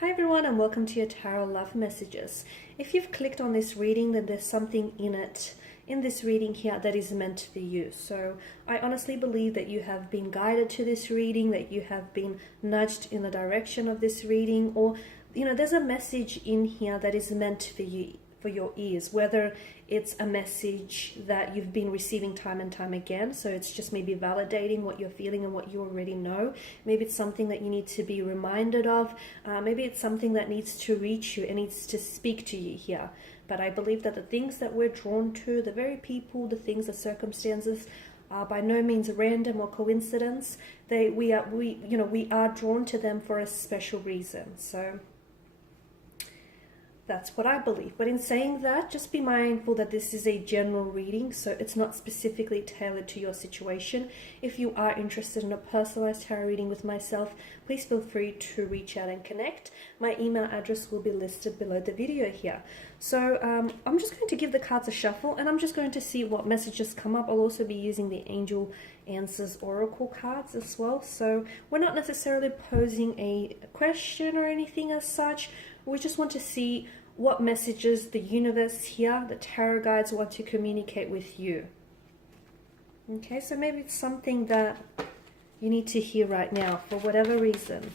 Hi everyone, and welcome to your Tarot Love Messages. If you've clicked on this reading, then there's something in this reading here that is meant for you. So I honestly believe that you have been guided to this reading, that you have been nudged in the direction of this reading, or there's a message in here that is meant for you, for your ears, whether it's a message that you've been receiving time and time again, so it's just maybe validating what you're feeling and what you already know. Maybe it's something that you need to be reminded of. Maybe it's something that needs to reach you and needs to speak to you here. But I believe that the things that we're drawn to, the very people, the things, the circumstances, are by no means random or coincidence. We are drawn to them for a special reason. So that's what I believe. But in saying that, just be mindful that this is a general reading, so it's not specifically tailored to your situation. If you are interested in a personalized tarot reading with myself, please feel free to reach out and connect. My email address will be listed below the video here. So I'm just going to give the cards a shuffle, and I'm just going to see what messages come up. I'll also be using the Angel Answers Oracle cards as well. So we're not necessarily posing a question or anything as such. We just want to see what messages the universe here, the tarot guides, want to communicate with you. Okay, so maybe it's something that you need to hear right now for whatever reason.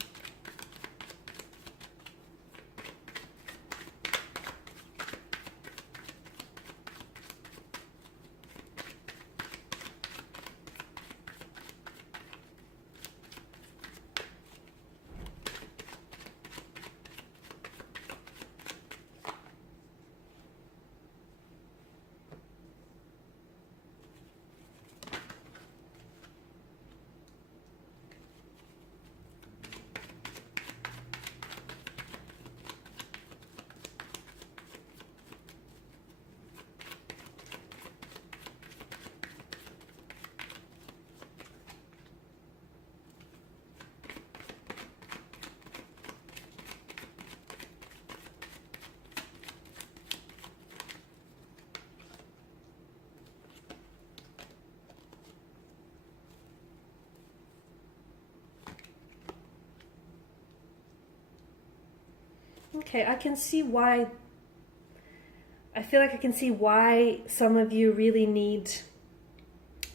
Okay, I can see why. I feel like I can see why some of you really need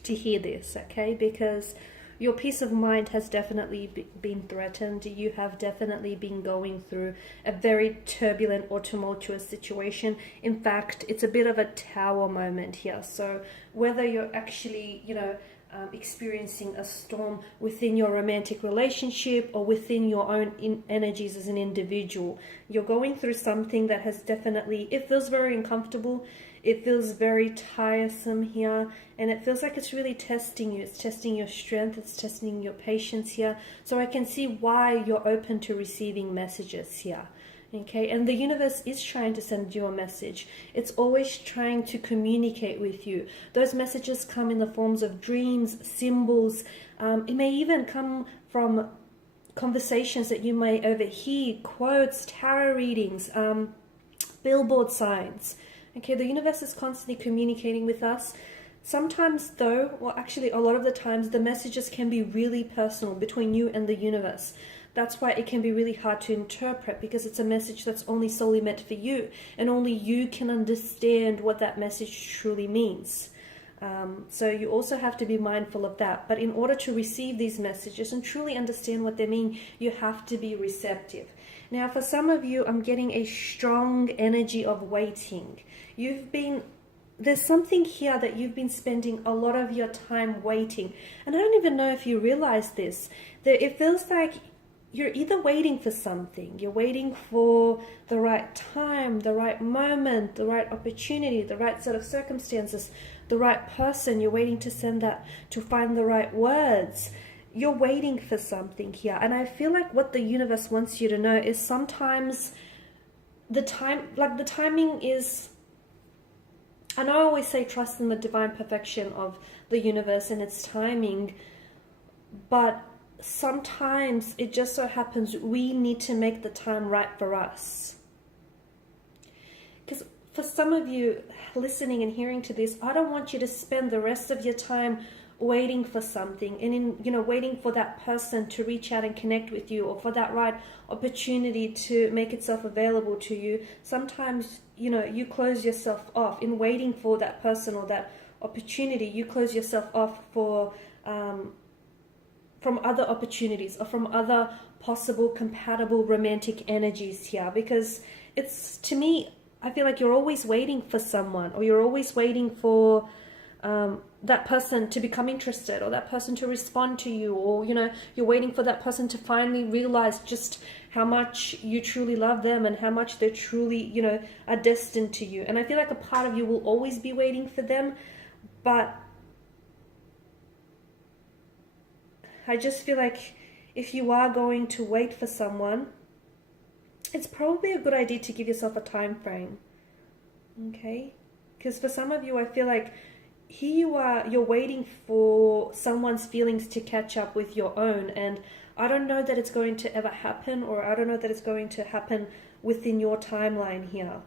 to hear this, okay? Because your peace of mind has definitely been threatened. You have definitely been going through a very turbulent or tumultuous situation. In fact, it's a bit of a tower moment here. So whether you're actually, experiencing a storm within your romantic relationship or within your own energies as an individual, you're going through something that has definitely, it feels very uncomfortable, it feels very tiresome here, and it feels like it's really testing you. It's testing your strength, it's testing your patience here. So I can see why you're open to receiving messages here. Okay, and the universe is trying to send you a message. It's always trying to communicate with you. Those messages come in the forms of dreams, symbols. It may even come from conversations that you may overhear, quotes, tarot readings, billboard signs. Okay, the universe is constantly communicating with us. Sometimes though, well actually a lot of the times, the messages can be really personal between you and the universe. That's why it can be really hard to interpret, because it's a message that's only solely meant for you, and only you can understand what that message truly means. So you also have to be mindful of that. But in order to receive these messages and truly understand what they mean, you have to be receptive. Now, for some of you, I'm getting a strong energy of waiting. There's something here that you've been spending a lot of your time waiting. And I don't even know if you realize this, that it feels like you're either waiting for something, you're waiting for the right time, the right moment, the right opportunity, the right set of circumstances, the right person. You're waiting to send that, to find the right words. You're waiting for something here. And I feel like what the universe wants you to know is sometimes the timing is, and I always say trust in the divine perfection of the universe and its timing, but sometimes it just so happens we need to make the time right for us. Because for some of you listening and hearing to this, I don't want you to spend the rest of your time waiting for something, and in, you know, waiting for that person to reach out and connect with you, or for that right opportunity to make itself available to you, sometimes, you know, you close yourself off in waiting for that person or that opportunity. You close yourself off for from other opportunities or from other possible compatible romantic energies here, because it's, to me, I feel like you're always waiting for someone, or you're always waiting for that person to become interested, or that person to respond to you, or, you know, you're waiting for that person to finally realize just how much you truly love them and how much they're truly, you know, are destined to you. And I feel like a part of you will always be waiting for them, but I just feel like if you are going to wait for someone, it's probably a good idea to give yourself a time frame, okay? Because for some of you, I feel like here you are, you're waiting for someone's feelings to catch up with your own, and I don't know that it's going to ever happen, or I don't know that it's going to happen within your timeline here.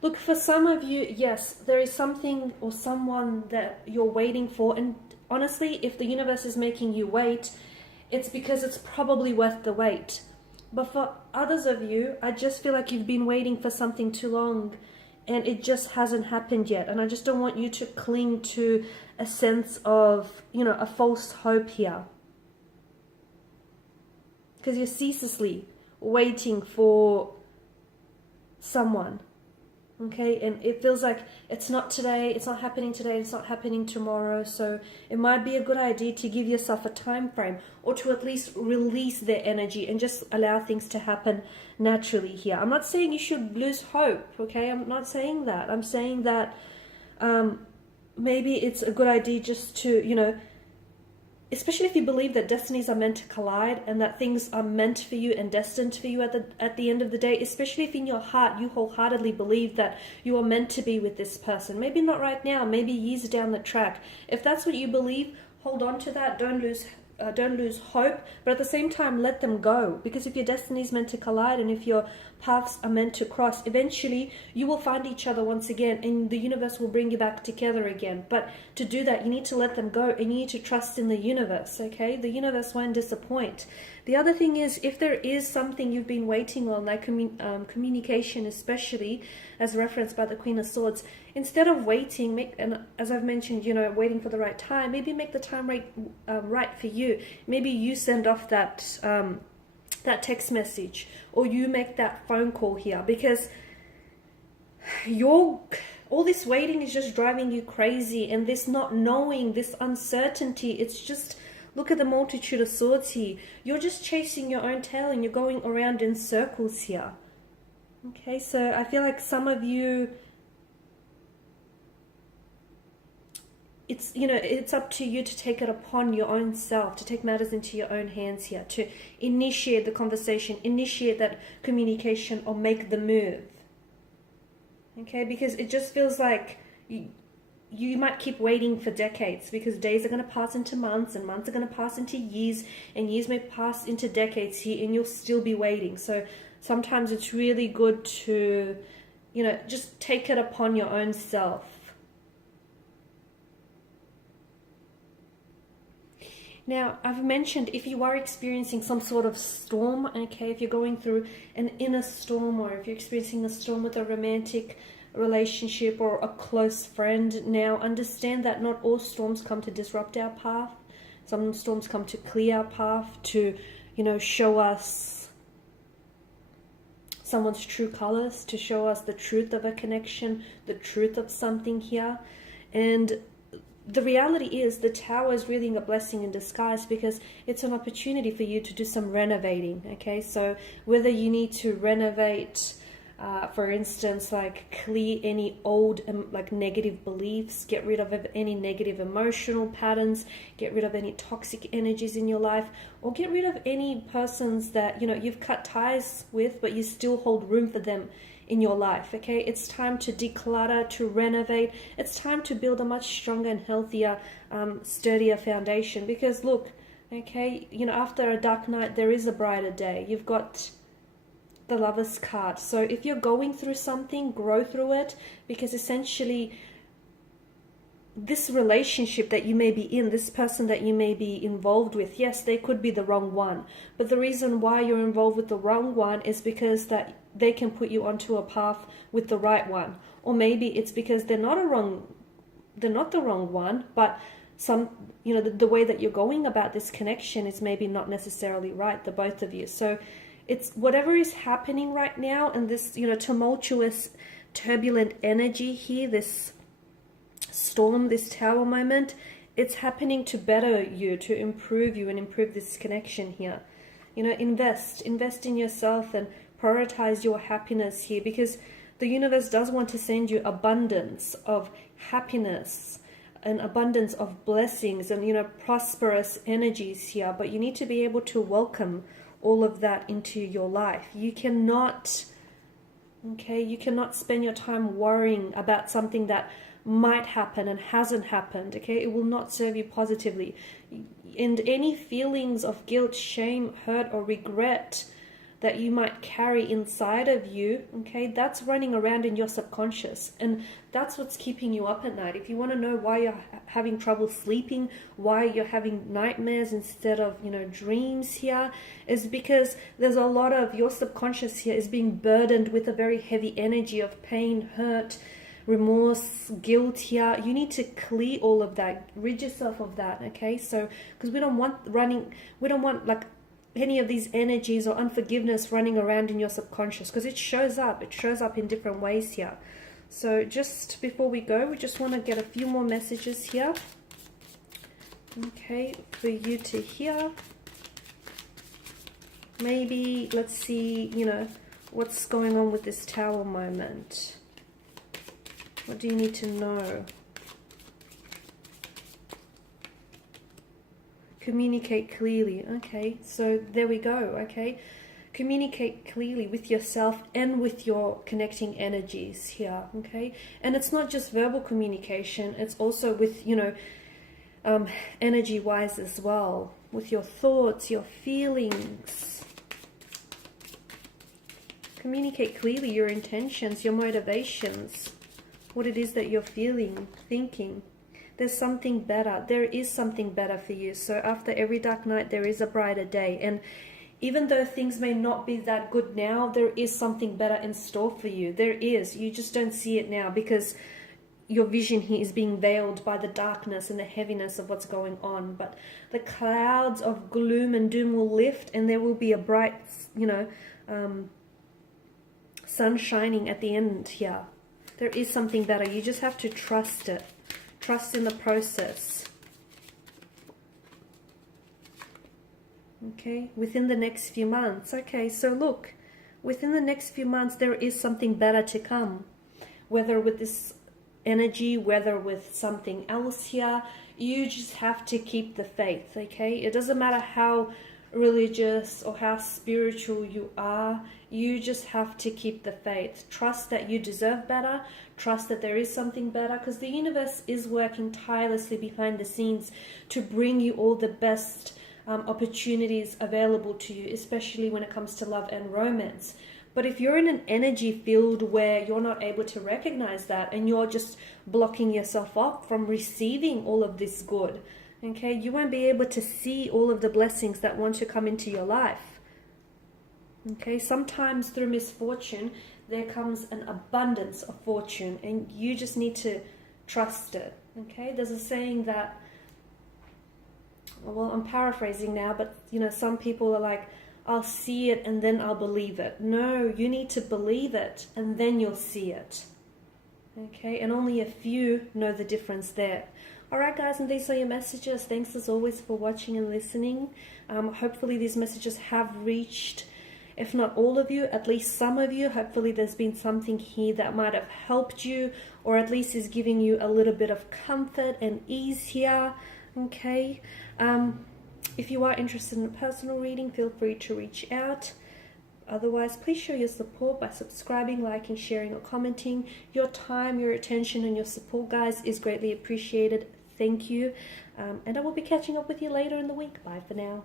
Look, for some of you, yes, there is something or someone that you're waiting for, and honestly, if the universe is making you wait, it's because it's probably worth the wait. But for others of you, I just feel like you've been waiting for something too long, and it just hasn't happened yet. And I just don't want you to cling to a sense of, you know, a false hope here, because you're ceaselessly waiting for someone. Okay, and it feels like it's not today, it's not happening today, it's not happening tomorrow. So it might be a good idea to give yourself a time frame, or to at least release their energy and just allow things to happen naturally here. I'm not saying you should lose hope, okay? I'm not saying that. I'm saying that maybe it's a good idea just to, you know, especially if you believe that destinies are meant to collide, and that things are meant for you and destined for you at the end of the day, especially if in your heart you wholeheartedly believe that you are meant to be with this person. Maybe not right now, maybe years down the track. If that's what you believe, hold on to that. Don't lose hope, but at the same time, let them go. Because if your destiny is meant to collide, and if your paths are meant to cross, eventually you will find each other once again, and the universe will bring you back together again. But to do that, you need to let them go, and you need to trust in the universe, okay? The universe won't disappoint. The other thing is, if there is something you've been waiting on, like communication, especially as referenced by the Queen of Swords, instead of waiting, and as I've mentioned, you know, waiting for the right time, maybe make the time right for you. Maybe you send off that that text message, or you make that phone call here, because all this waiting is just driving you crazy, and this not knowing, this uncertainty, it's just, look at the multitude of swords here. You're just chasing your own tail, and you're going around in circles here. Okay, so I feel like some of you, it's, you know, it's up to you to take it upon your own self, to take matters into your own hands here, to initiate the conversation, initiate that communication, or make the move. Okay, because it just feels like you might keep waiting for decades, because days are going to pass into months, and months are going to pass into years, and years may pass into decades here, and you'll still be waiting. So sometimes it's really good to, you know, just take it upon your own self. Now, I've mentioned, if you are experiencing some sort of storm, okay, if you're going through an inner storm, or if you're experiencing a storm with a romantic relationship or a close friend, now understand that not all storms come to disrupt our path. Some storms come to clear our path, to, you know, show us someone's true colors, to show us the truth of a connection, the truth of something here. And the reality is, the Tower is really a blessing in disguise, because it's an opportunity for you to do some renovating, okay? So whether you need to renovate, for instance, like clear any old like negative beliefs, get rid of any negative emotional patterns, get rid of any toxic energies in your life, or get rid of any persons that, you know, you've cut ties with, but you still hold room for them in your life, okay? It's time to declutter, to renovate. It's time to build a much stronger and healthier, sturdier foundation, because look, okay, you know, after a dark night, there is a brighter day. You've got the Lover's card. So if you're going through something, grow through it, because essentially this relationship that you may be in, this person that you may be involved with, yes, they could be the wrong one. But the reason why you're involved with the wrong one is because that they can put you onto a path with the right one. Or maybe it's because they're not the wrong one, but the way that you're going about this connection is maybe not necessarily right, the both of you. So it's whatever is happening right now, and this, tumultuous, turbulent energy here, this storm, this tower moment, it's happening to better you, to improve you and improve this connection here. Invest in yourself and prioritize your happiness here, because the universe does want to send you abundance of happiness, an abundance of blessings and, prosperous energies here. But you need to be able to welcome all of that into your life. You cannot spend your time worrying about something that might happen and hasn't happened. It will not serve you positively. And any feelings of guilt, shame, hurt, or regret that you might carry inside of you, that's running around in your subconscious, and that's what's keeping you up at night. If you want to know why you're having trouble sleeping, why you're having nightmares instead of dreams here, is because there's a lot of your subconscious here is being burdened with a very heavy energy of pain, hurt, remorse, guilt here. You need to clear all of that, rid yourself of that. So because we don't want like any of these energies or unforgiveness running around in your subconscious, because it shows up in different ways here. So just before we go, we just want to get a few more messages here, for you to hear. Maybe let's see, what's going on with this tower moment. What do you need to know? Communicate clearly. So there we go. Communicate clearly with yourself and with your connecting energies here. And it's not just verbal communication, it's also with energy wise as well, with your thoughts, your feelings. Communicate clearly your intentions, your motivations, what it is that you're feeling, thinking. There's something better. There is something better for you. So after every dark night, there is a brighter day. And even though things may not be that good now, there is something better in store for you. There is. You just don't see it now because your vision here is being veiled by the darkness and the heaviness of what's going on. But the clouds of gloom and doom will lift, and there will be a bright, sun shining at the end here. There is something better. You just have to trust it. Trust in the process. Within the next few months. So look, within the next few months, there is something better to come. Whether with this energy, whether with something else here, you just have to keep the faith, It doesn't matter how religious or how spiritual you are, you just have to keep the faith. Trust that you deserve better. Trust that there is something better, because the universe is working tirelessly behind the scenes to bring you all the best opportunities available to you, especially when it comes to love and romance. But if you're in an energy field where you're not able to recognize that, and you're just blocking yourself up from receiving all of this good, you won't be able to see all of the blessings that want to come into your life. Sometimes through misfortune, there comes an abundance of fortune, and you just need to trust it. There's a saying that, well, I'm paraphrasing now, but some people are like, I'll see it and then I'll believe it. No, you need to believe it and then you'll see it. And only a few know the difference there. Alright guys, and these are your messages. Thanks as always for watching and listening. Hopefully these messages have reached, if not all of you, at least some of you. Hopefully there's been something here that might have helped you, or at least is giving you a little bit of comfort and ease here. If you are interested in a personal reading, feel free to reach out. Otherwise, please show your support by subscribing, liking, sharing, or commenting. Your time, your attention, and your support, guys, is greatly appreciated. Thank you. And I will be catching up with you later in the week. Bye for now.